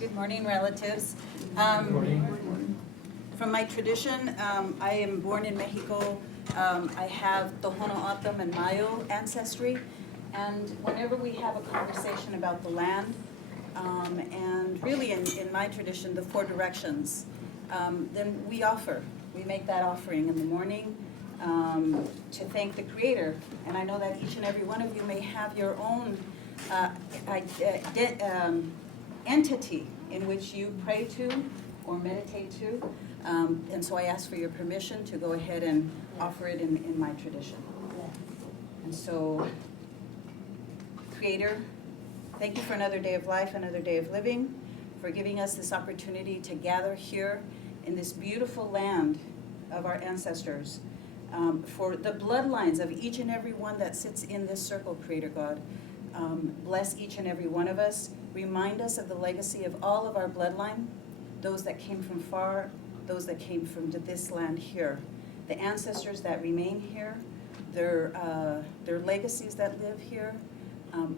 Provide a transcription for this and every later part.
Good morning, relatives. From my tradition, I am born in Mexico. I have Tohono O'odham and Mayo ancestry. And whenever we have a conversation about the land, and really in my tradition, the four directions, then we make that offering in the morning to thank the Creator. And I know that each and every one of you may have your own entity in which you pray to or meditate to. And so I ask for your permission to go ahead and offer it in my tradition. And so, Creator, thank you for another day of life, another day of living, for giving us this opportunity to gather here in this beautiful land of our ancestors, for the bloodlines of each and every one that sits in this circle, Creator God. Bless each and every one of us. Remind us of the legacy of all of our bloodline, those that came from far, those that came from this land here. The ancestors that remain here, their legacies that live here.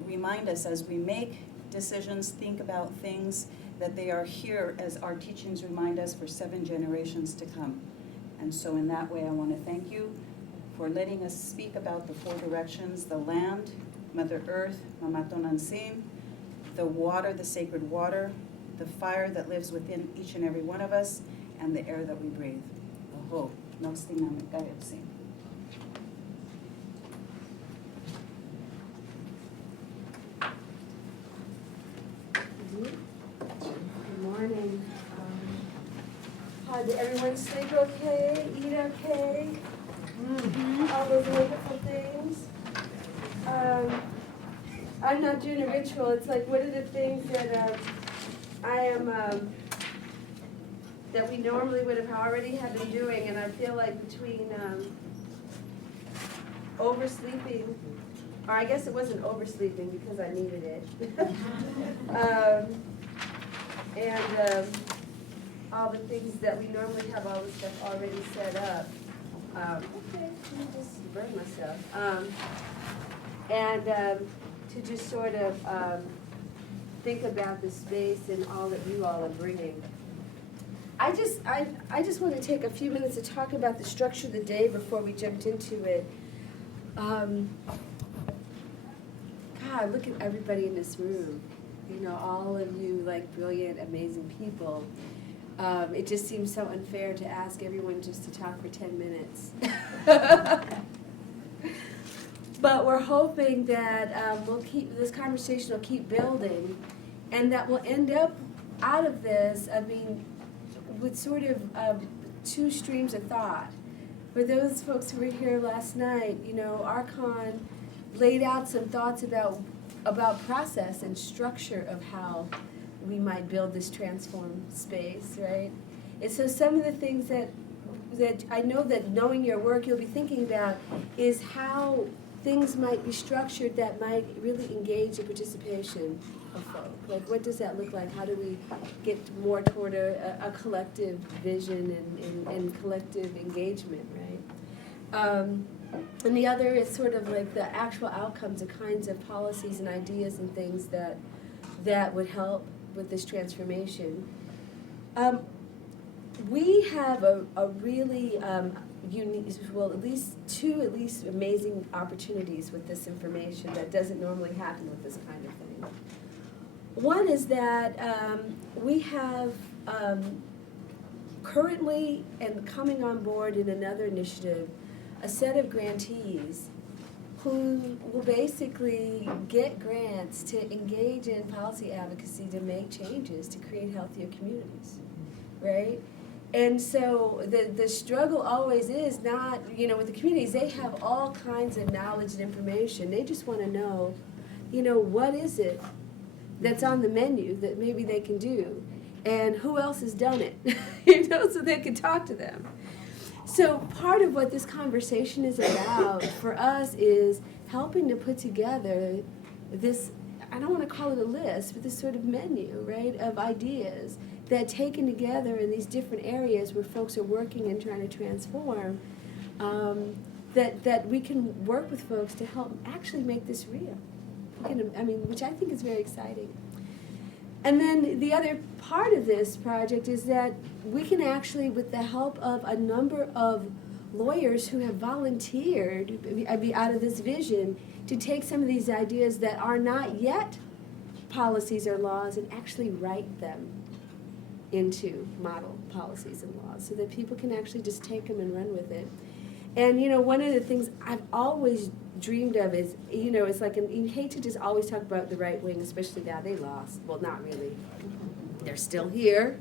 Remind us as we make decisions, think about things, that they are here as our teachings remind us for 7 generations to come. And so in that way, I want to thank you for letting us speak about the 4 directions, the land, Mother Earth, Mamatonansin, the water, the sacred water, the fire that lives within each and every one of us, and the air that we breathe. Oho, Good morning. Hi, did everyone sleep okay? Eat okay? All those wonderful things. I'm not doing a ritual. It's like one of the things that that we normally would have already have been doing, and I feel like between oversleeping, or I guess it wasn't oversleeping because I needed it, and all the things that we normally have all the stuff already set up. Okay, let me just burn myself. And to just sort of think about the space and all that you all are bringing. I just want to take a few minutes to talk about the structure of the day before we jumped into it. God, look at everybody in this room. You know, all of you like brilliant, amazing people. It just seems so unfair to ask everyone just to talk for 10 minutes. But we're hoping that this conversation will keep building, and that we'll end up out of this, with sort of 2 streams of thought. For those folks who were here last night, you know, Archon laid out some thoughts about process and structure of how we might build this transformed space, right? And so some of the things that I know that knowing your work you'll be thinking about is how things might be structured that might really engage the participation of folk. Like, what does that look like? How do we get more toward a collective vision and collective engagement, right? And the other is sort of like the actual outcomes, the kinds of policies and ideas and things that would help with this transformation. We have a really unique, well, at least 2 amazing opportunities with this information that doesn't normally happen with this kind of thing. One is that we have currently and coming on board in another initiative a set of grantees who will basically get grants to engage in policy advocacy to make changes to create healthier communities, right? And so the struggle always is not, you know, with the communities, they have all kinds of knowledge and information. They just want to know, you know, what is it that's on the menu that maybe they can do, and who else has done it, you know, so they can talk to them. So part of what this conversation is about for us is helping to put together this, I don't want to call it a list, but this sort of menu, right, of ideas that taken together in these different areas where folks are working and trying to transform, that we can work with folks to help actually make this real. Which I think is very exciting. And then the other part of this project is that we can actually, with the help of a number of lawyers who have volunteered, out of this vision, to take some of these ideas that are not yet policies or laws and actually write them into model policies and laws so that people can actually just take them and run with it. And, one of the things I've always dreamed of is, it's like, you hate to just always talk about the right wing, especially now they lost. Well, not really. They're still here.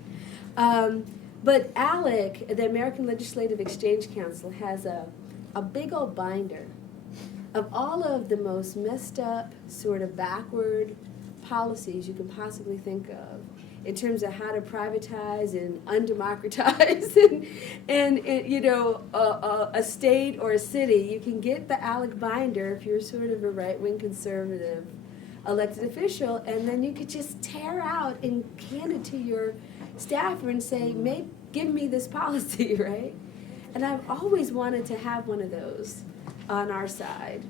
But ALEC, the American Legislative Exchange Council, has a big old binder of all of the most messed up, sort of backward policies you can possibly think of in terms of how to privatize and undemocratize and a state or a city. You can get the ALEC binder if you're sort of a right-wing conservative elected official, and then you could just tear out and hand it to your staffer and say, give me this policy, right? And I've always wanted to have one of those on our side,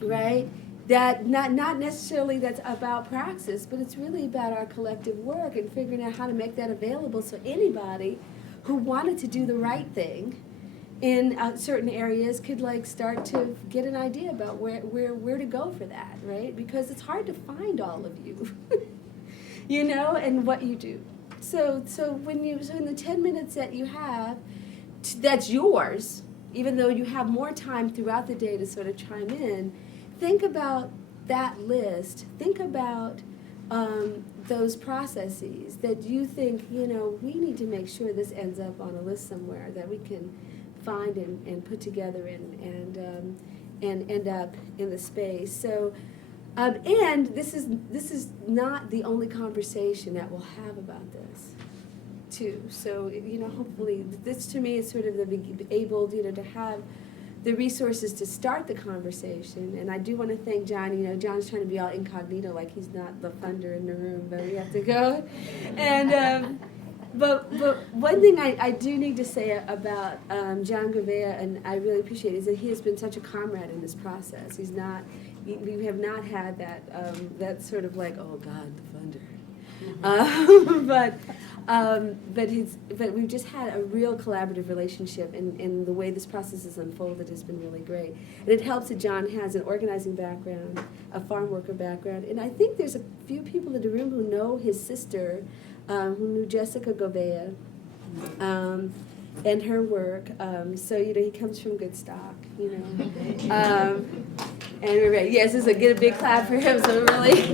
right? That not necessarily that's about Praxis, but it's really about our collective work and figuring out how to make that available so anybody who wanted to do the right thing in certain areas could start to get an idea about where to go for that, right? Because it's hard to find all of you, and what you do. So in the 10 minutes that you have, that's yours, even though you have more time throughout the day to sort of chime in, think about that list. Think about those processes that you think, we need to make sure this ends up on a list somewhere that we can find and put together and end up in the space. So, and this is not the only conversation that we'll have about this, too. So, hopefully, this to me is sort of able, to have the resources to start the conversation. And I do want to thank John. John's trying to be all incognito, like he's not the funder in the room, but we have to go. And but one thing I do need to say about John Gouveia, and I really appreciate it, is that he has been such a comrade in this process. We have not had that sort of like, oh God, the funder. But we've just had a real collaborative relationship, and the way this process has unfolded has been really great. And it helps that John has an organizing background, a farm worker background, and I think there's a few people in the room who know his sister, who knew Jessica Gouveia, and her work. So he comes from good stock, And we're ready. Yes, get a big clap for him. So really.